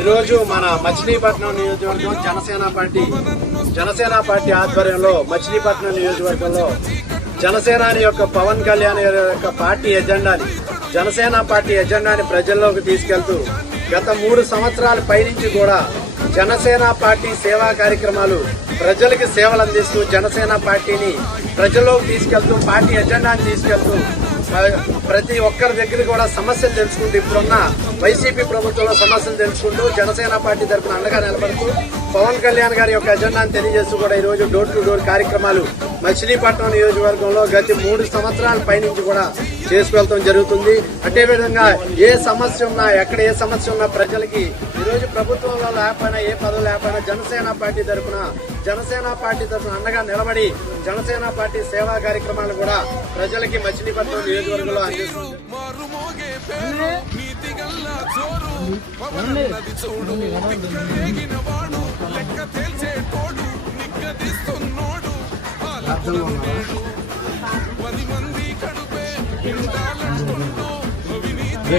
ఈరోజు మన మచిలీపట్నం నియోజకవర్గం జనసేన పార్టీ ఆధ్వర్యంలో మచిలీపట్నం నియోజకవర్గంలో జనసేనాని యొక్క పవన్ కళ్యాణ్ యొక్క పార్టీ ఎజెండాని జనసేన పార్టీ ఎజెండాని ప్రజల్లోకి తీసుకెళ్తూ గత 3 సంవత్సరాల పైనుంచి కూడా జనసేన పార్టీ సేవా కార్యక్రమాలు ప్రజలకి సేవలు అందిస్తూ జనసేన పార్టీని ప్రజల్లోకి తీసుకెళ్తూ పార్టీ ఎజెండాని తీసుకెళ్తూ ప్రతి ఒక్కరి దగ్గర కూడా సమస్యలు తెలుసుకుంటూ ఇప్పుడున్న వైసీపీ ప్రభుత్వంలో సమస్యలు తెలుసుకుంటూ జనసేన పార్టీ తరఫున అండగా నిలబడుతూ పవన్ కళ్యాణ్ గారి యొక్క ఎజెండాను తెలియజేస్తూ కూడా ఈరోజు డోర్ టు డోర్ కార్యక్రమాలు మచిలీపట్నం నియోజకవర్గంలో గత 3 సంవత్సరాల పైనుంచి కూడా చేసుకెళ్తాం జరుగుతుంది. అదేవిధంగా ఏ సమస్య ఉన్నా ఎక్కడ ఏ సమస్య ఉన్నా ప్రజలకి ఈరోజు ప్రభుత్వంలో లేకపోయినా ఏ పదవి లేకపోయినా జనసేన పార్టీ తరఫున అండగా నిలబడి జనసేన పార్టీ సేవా కార్యక్రమాలు కూడా ప్రజలకి మచిలీపట్నం నియోజకవర్గంలో అందిస్తుంది.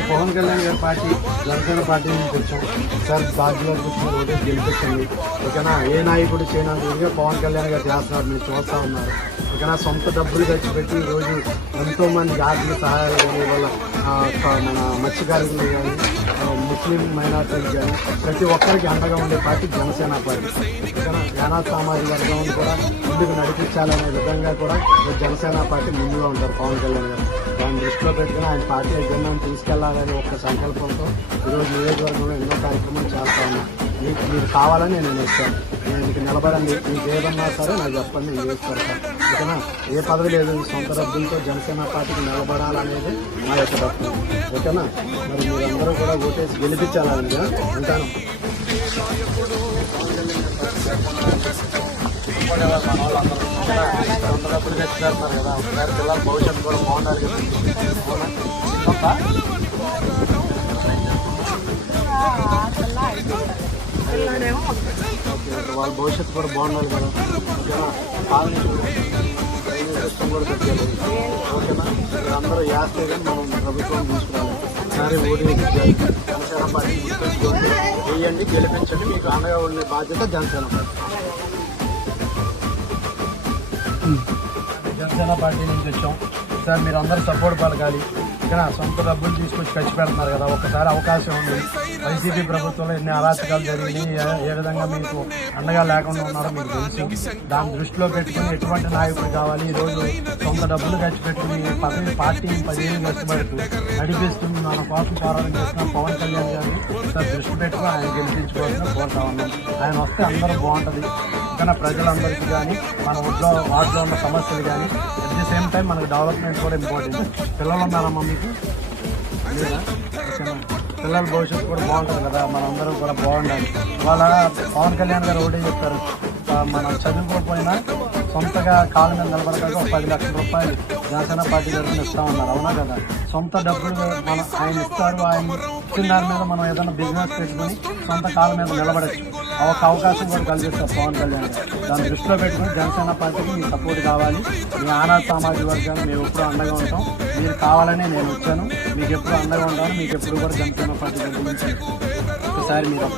పవన్ కళ్యాణ్ గారి పార్టీ జనసేన పార్టీ నుంచి వచ్చాం సార్. బాధ్యులు ఓటే గెలిపించండి. ఓకేనా, ఏ నాయకుడు చేయనందుకు పవన్ కళ్యాణ్ గారు చేస్తున్నారు, మీరు చూస్తూ ఉన్నారు. ఓకేనా, సొంత డబ్బులు ఖర్చు పెట్టి ఈరోజు ఎంతో మంది ఆర్థిక సహాయాలు కానీ వాళ్ళ మన మత్స్యకారులు కానీ ముస్లిం మైనార్టీలు కానీ ప్రతి ఒక్కరికి అండగా ఉండే పార్టీ జనసేన పార్టీ. ఓకేనా, యానాద్ సామాజిక వర్గం కూడా ముందుకు నడిపించాలనే విధంగా కూడా జనసేన పార్టీ ముందుగా ఉంటారు పవన్ కళ్యాణ్ గారు. దాన్ని దృష్టిలో పెట్టుకుని ఆయన పార్టీ ఎజెండాను తీసుకెళ్లాలని ఒక సంకల్పంతో ఈరోజు నియోజకవర్గంలో ఎన్నో కార్యక్రమాలు చేస్తా ఉన్నాం. మీరు కావాలని నేను వచ్చాను. నేను మీకు నిలబడండి, మీకు ఏదన్నా సరే నాకు చెప్పండి, నేను చేసి పెడతాను. ఓకేనా, ఏ పదవి లేదు, సొంత డబ్బులతో జనసేన పార్టీకి నిలబడాలనేది నా యొక్క తప్పు. ఓకేనా, మరి మీరందరూ కూడా ఓటేసి గెలిపించాలని ఉంటాను. సొంత డబ్బులు తెచ్చుకుంటున్నారు కదా, ఒకసారి పిల్లల భవిష్యత్తు కూడా బాగుండాలి కదా. వాళ్ళ భవిష్యత్తు కూడా బాగుండాలి కదా. ఓకేనా, డ్రైనేజ్ సిస్టమ్ కూడా పెట్టాలి. ఓకేనా, అందరూ యాస్తే కానీ మనం ప్రభుత్వం తీసుకురావాలి. ఒకసారి ఓటు వేయించాలి. జనసేన పార్టీ గుర్తుంచుకోండి, వేయండి, గెలిపించండి. మీకు అండగా ఉండే బాధ్యత జనసేన పార్టీ నుంచి వచ్చాం సార్. మీరు అందరూ సపోర్ట్ పలకాలి. ఓకేనా, సొంత డబ్బులు తీసుకొచ్చి ఖర్చు పెడుతున్నారు కదా, ఒక్కసారి అవకాశం ఉంది. వైసీపీ ప్రభుత్వంలో ఎన్ని అరాచకాలు జరిగినాయి, ఏ విధంగా మీకు అండగా లేకుండా ఉన్నారో మీకు తెలుసు. దాన్ని దృష్టిలో పెట్టుకుని ఎటువంటి నాయకుడు కావాలి, ఈరోజు సొంత డబ్బులు ఖర్చు పెట్టుకుని పార్టీని 10 ఏళ్ళు కష్టపడుతూ నడిపిస్తుంది మన కోసం పోరాటం చేస్తున్న పవన్ కళ్యాణ్ గారిని సార్ దృష్టి పెట్టుకుని ఆయన గెలిపించుకోవాలని కోరుతా ఉన్నాం. ఆయన వస్తే అందరూ బాగుంటుంది. ఓకేనా, ప్రజలందరికీ కానీ మన వార్డులో ఉన్న సమస్యలు కానీ అట్ ది సేమ్ టైం మనకు డెవలప్మెంట్ కూడా ఇంపార్టెంట్. పిల్లలు ఉన్నారమ్మా మీకు లేదా? ఓకేనా, పిల్లల భవిష్యత్తు కూడా బాగుంటుంది కదా, మనందరం కూడా బాగుండాలి. వాళ్ళ పవన్ కళ్యాణ్ గారు ఒకటే చెప్తారు, మనం చదువుకోకపోయినా సొంతగా కాళ్ళ మీద నిలబడతాక ఒక 10 లక్షల రూపాయలు జనసేన పార్టీ తరఫున ఇస్తా ఉన్నారు. అవునా కదా, సొంత డబ్బులు మనం ఆయన ఇస్తారు. ఆయన ఇచ్చిన దాని మీద మనం ఏదైనా బిజినెస్ పెట్టుకుని సొంత కాళ్ళ మీద నిలబడచ్చు. ఒక అవకాశం కూడా కలిగిస్తారు పవన్ కళ్యాణ్ గారు. దాన్ని దృష్టిలో పెట్టుకుని జనసేన పార్టీకి మీ సపోర్ట్ కావాలి. మీ యానాద్ సామాజిక వర్గాన్ని మేము ఎప్పుడూ అండగా ఉంటాం. మీరు కావాలని నేను వచ్చాను, మీకు ఎప్పుడు అండగా ఉంటాను. మీకు ఎప్పుడు కూడా జనసేన పార్టీ గురించి ఒకసారి మీరు